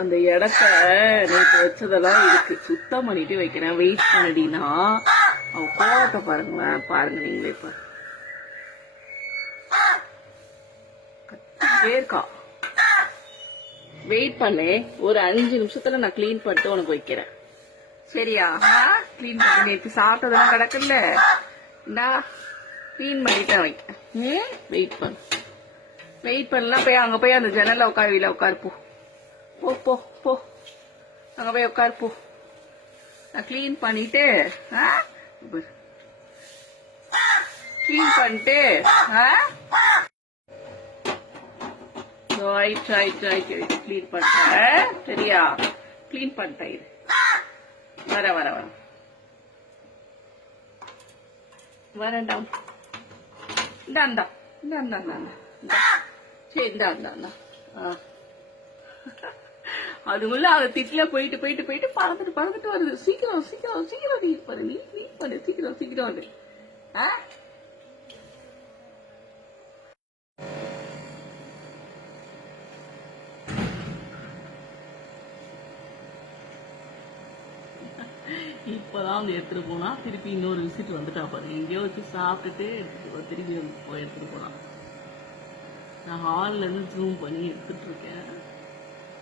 அந்த இடத்த நேற்று வச்சதெல்லாம் இருக்கு, சுத்தம் பண்ணிட்டு வைக்கிறேன். வெயிட் பண்ணடினா அவ கோவத்தை பாருங்களேன், பாருங்க நீங்களே. இப்ப கத்திட்டே இருக்கா. வெயிட் பண்ணு, ஒரு 5 நிமிஷத்துல நான் கிளீன் பண்ணிட்டு உனக்கு வைக்கிறேன், சரியா? கிளீன் பண்ணி நேற்று சாப்பிட்டதெல்லாம் கிடக்குல்ல, கிளீன் பண்ணிட்டு வைக்கிறேன். வெயிட் பண்ணு, வெயிட் பண்ணலாம். போய் அங்க போய் அந்த ஜன்னல்ல உட்காரு, வீல உட்காரு. போ போ போ போ, அங்க போய் உட்காரு போ. நான் கிளீன் பண்ணிட்டு கிளீன் பண்ணிட்டு கிளீன் பண்ணிட்டேன், சரியா? கிளீன் பண்ணிட்டேன். இது வர வர வர வரேன்டா. இந்தா இந்தா இந்தா இந்தா, சரி இந்தா இந்தா இந்தா. அதுக்குள்ள அந்த திட்டுல போயிட்டு போயிட்டு போயிட்டு பறந்துட்டு பறந்துட்டு வருது. சீக்கிரம் சீக்கிரம் சீக்கிரம் நீட் பண்ணு, நீட் பண்ணு, சீக்கிரம் சீக்கிரம் வந்து. இப்பதான் வந்து எடுத்துட்டு போனா, திருப்பி இன்னொரு விசிட் வந்துட்டா பாரு. எங்கேயோ வச்சு சாப்பிட்டுட்டு திருப்பி போய் எடுத்துட்டு போனா. நான் ஹால்ல இருந்து ஜூம் பண்ணி எடுத்துட்டு இருக்கேன்.